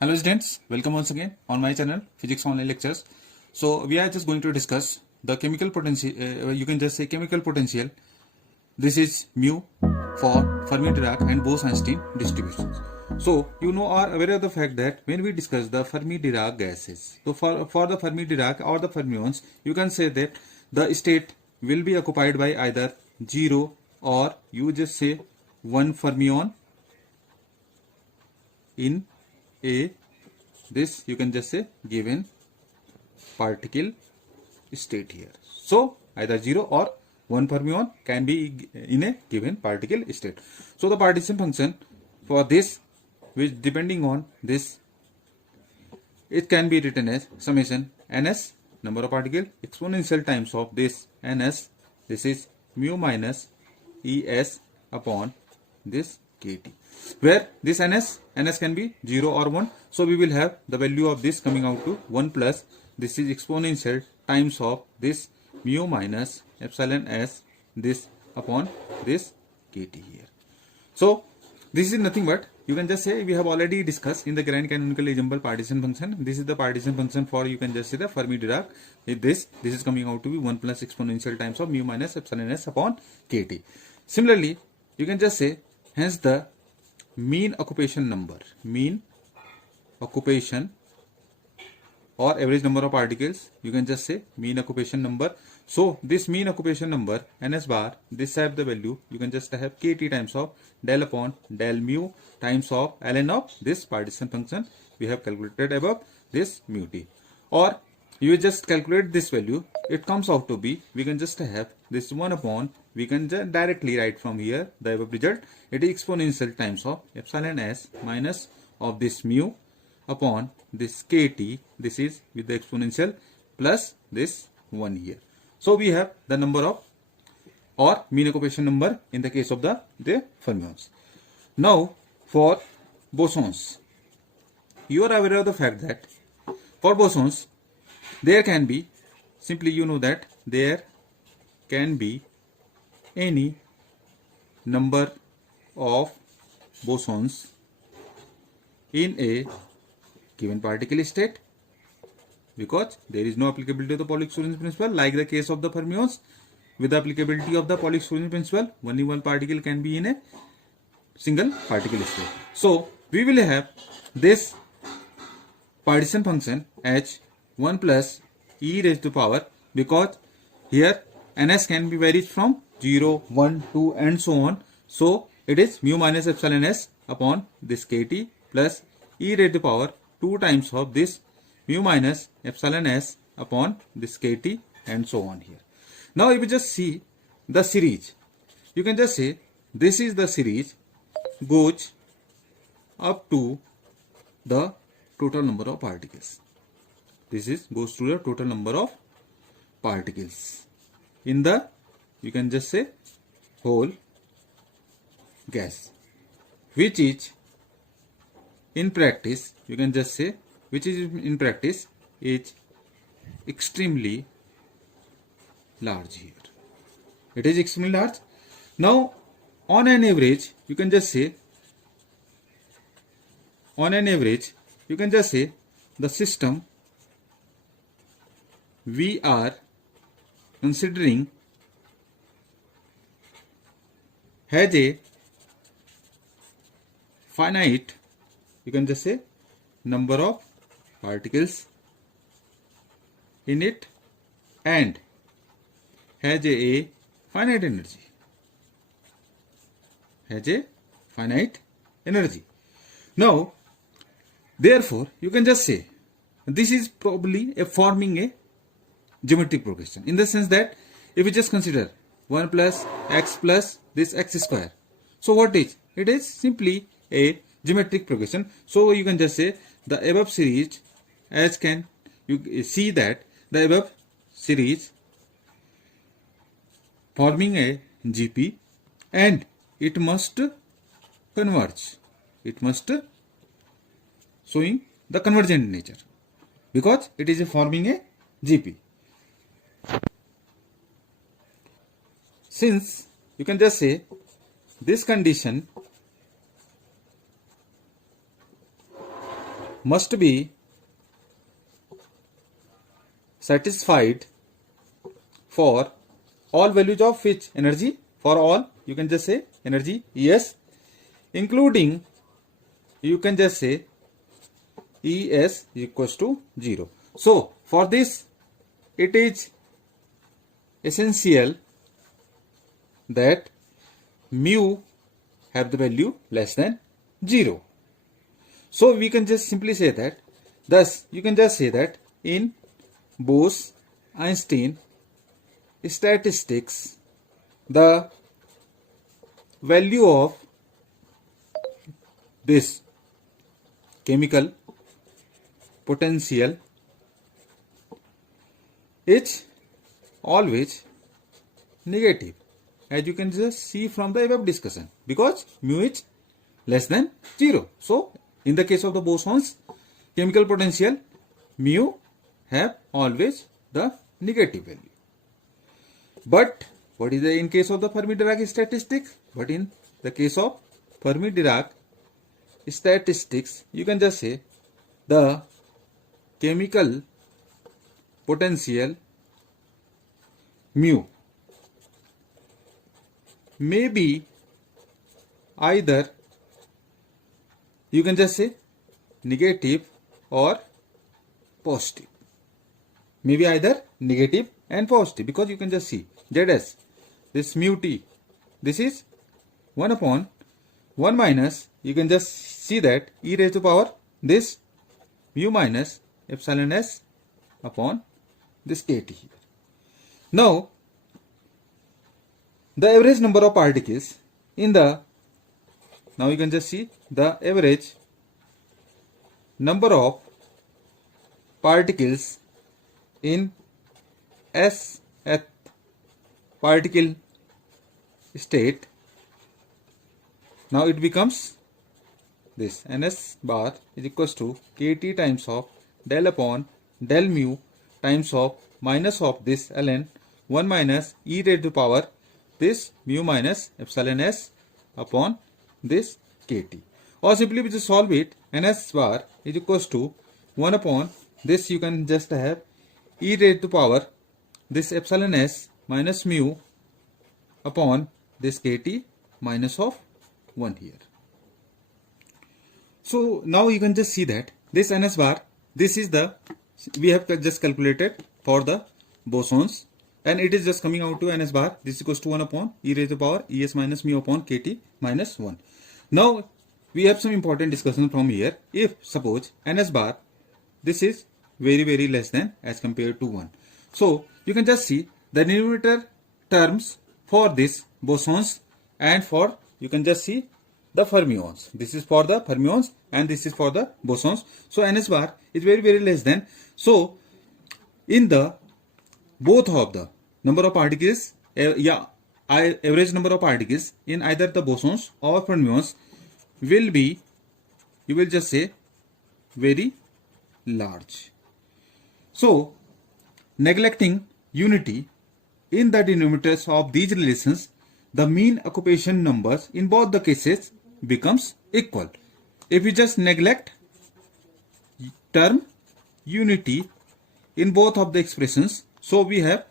Hello students, welcome once again on my channel Physics Online Lectures. So we are just going to discuss the chemical potential, you can just say chemical potential. This is mu for Fermi-Dirac and Bose-Einstein distributions. So you know are aware of the fact that when we discuss the Fermi-Dirac gases, so for the Fermi-Dirac or the fermions, you can say that the state will be occupied by either 0 or you just say 1 fermion in a this you can just say given particle state here. So either 0 or 1 fermion can be in a given particle state. So the partition function for this, which depending on this, it can be written as summation ns number of particle exponential times of this ns, this is mu minus es upon this kt, where this ns can be 0 or 1. So we will have the value of this coming out to 1 plus this is exponential times of this mu minus epsilon s this upon this kt here. So this is nothing but you can just say we have already discussed in the grand canonical example partition function. This is the partition function for you can just say the Fermi-Dirac. This is coming out to be 1 plus exponential times of mu minus epsilon s upon kt. Similarly, you can just say hence the mean occupation number, mean occupation or average number of particles, you can just say mean occupation number. So this mean occupation number ns bar, this have the value, you can just have kt times of del upon del mu times of ln of this partition function we have calculated above this mu t, or you just calculate this value, it comes out to be, we can just have this 1 upon, we can just directly write from here the above result, it is exponential times of epsilon s minus of this mu upon this kt, this is with the exponential plus this 1 here. So we have the number of or mean occupation number in the case of the fermions. Now for bosons, you are aware of the fact that for bosons there can be, simply you know that there can be any number of bosons in a given particle state, because there is no applicability of the Pauli-Exclusion principle like the case of the fermions. With the applicability of the Pauli-Exclusion principle, only one particle can be in a single particle state. So we will have this partition function h 1 plus e raised to power, because here ns can be varied from 0, 1, 2 and so on. So it is mu minus epsilon s upon this kt plus e raised to power 2 times of this mu minus epsilon s upon this kt and so on here. Now if you just see the series, you can just say this is the series goes up to the total number of particles. This is goes to the total number of particles in the, you can just say, whole gas, which is in practice, you can just say, which is in practice is extremely large here. It is extremely large. Now on an average, you can just say, on an average, you can just say the system we are considering has a finite, you can just say, number of particles in it and has a finite energy, has a finite energy. Now therefore you can just say this is probably a forming a geometric progression, in the sense that if you just consider 1 plus x plus this x square, so what is it? Is simply a geometric progression. So you can just say the above series, as can you see that the above series forming a GP and it must converge, it must showing the convergent nature, because it is forming a GP. Since you can just say this condition must be satisfied for all values of which energy, for all, you can just say energy, yes, including, you can just say Es equals to 0. So for this, it is essential that mu have the value less than 0. So we can just simply say that, thus you can just say that in Bose-Einstein statistics, the value of this chemical potential is always negative, as you can just see from the above discussion, because mu is less than 0. So in the case of the bosons, chemical potential mu have always the negative value. But what is the in case of the Fermi-Dirac statistics? But in the case of Fermi-Dirac statistics, you can just say the chemical potential mu may be either, you can just say negative or positive. Maybe either negative and positive, because you can just see Zs, this mu t, this is 1 upon 1 minus, you can just see that e raised to power this mu minus epsilon s upon this kt here. Now the average number of particles in the, now you can just see the average number of particles in Sth particle state. Now it becomes this ns bar is equals to kt times of del upon del mu times of minus of this ln 1 minus e raised to power this mu minus epsilon s upon this kt. Or simply we just solve it, ns bar is equals to 1 upon this, you can just have e raised to power this epsilon s minus mu upon this kt minus of 1 here. So now you can just see that this ns bar, this is the, we have just calculated for the bosons, and it is just coming out to ns bar, this is equals to 1 upon e raised to power es minus mu upon kt minus 1. Now we have some important discussion from here. If suppose ns bar, this is very less than as compared to 1. So you can just see the numerator terms for this bosons and for, you can just see the fermions. This is for the fermions and this is for the bosons. So ns bar is very less than. So in the both of the number of particles, average number of particles in either the bosons or fermions will be, you will just say very large. So neglecting unity in the denominators of these relations, the mean occupation numbers in both the cases becomes equal. If we just neglect term unity in both of the expressions, so we have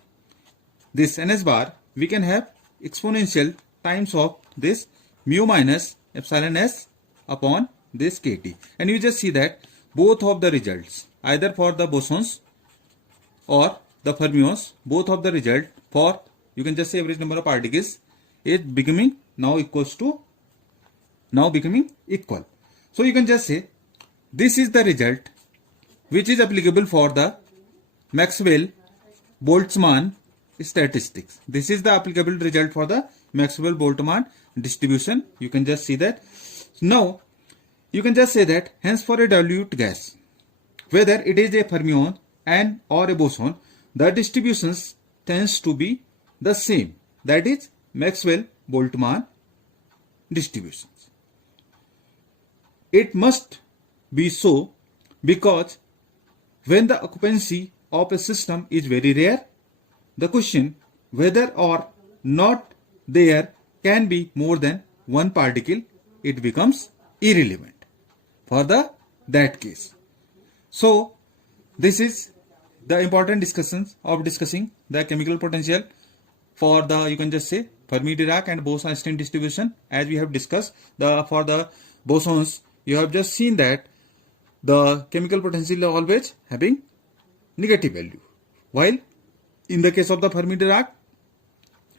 this ns bar, we can have exponential times of this mu minus epsilon s upon this kt, and you just see that both of the results, either for the bosons or the fermions, both of the result for, you can just say average number of particles is becoming now equals to, now becoming equal. So you can just say this is the result which is applicable for the Maxwell-Boltzmann statistics. This is the applicable result for the Maxwell-Boltzmann distribution. You can just see that. Now you can just say that hence for a dilute gas, whether it is a fermion and or a boson, the distributions tends to be the same, that is Maxwell-Boltzmann distributions. It must be so because when the occupancy of a system is very rare, the question whether or not there can be more than one particle, it becomes irrelevant for that case. So this is the important discussions of discussing the chemical potential for the, you can just say, Fermi-Dirac and Bose-Einstein distribution. As we have discussed, for the bosons, you have just seen that the chemical potential is always having negative value, while in the case of the Fermi-Dirac,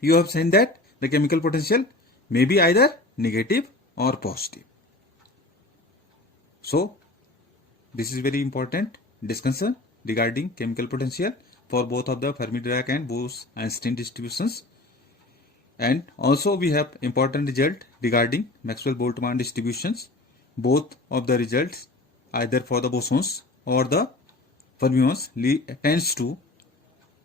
you have seen that the chemical potential may be either negative or positive. So this is very important discussion regarding chemical potential for both of the Fermi-Dirac and Bose-Einstein distributions. And also we have important result regarding Maxwell-Boltzmann distributions. Both of the results, either for the bosons or the fermions, tends to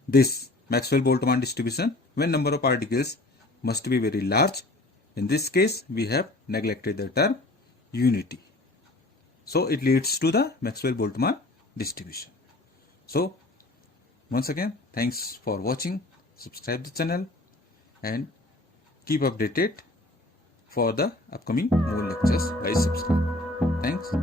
this Maxwell-Boltzmann distribution when number of particles must be very large. In this case, we have neglected the term unity. So it leads to the Maxwell-Boltzmann distribution. So once again, thanks for watching. Subscribe the channel and keep updated for the upcoming more lectures by subscribing. Thanks.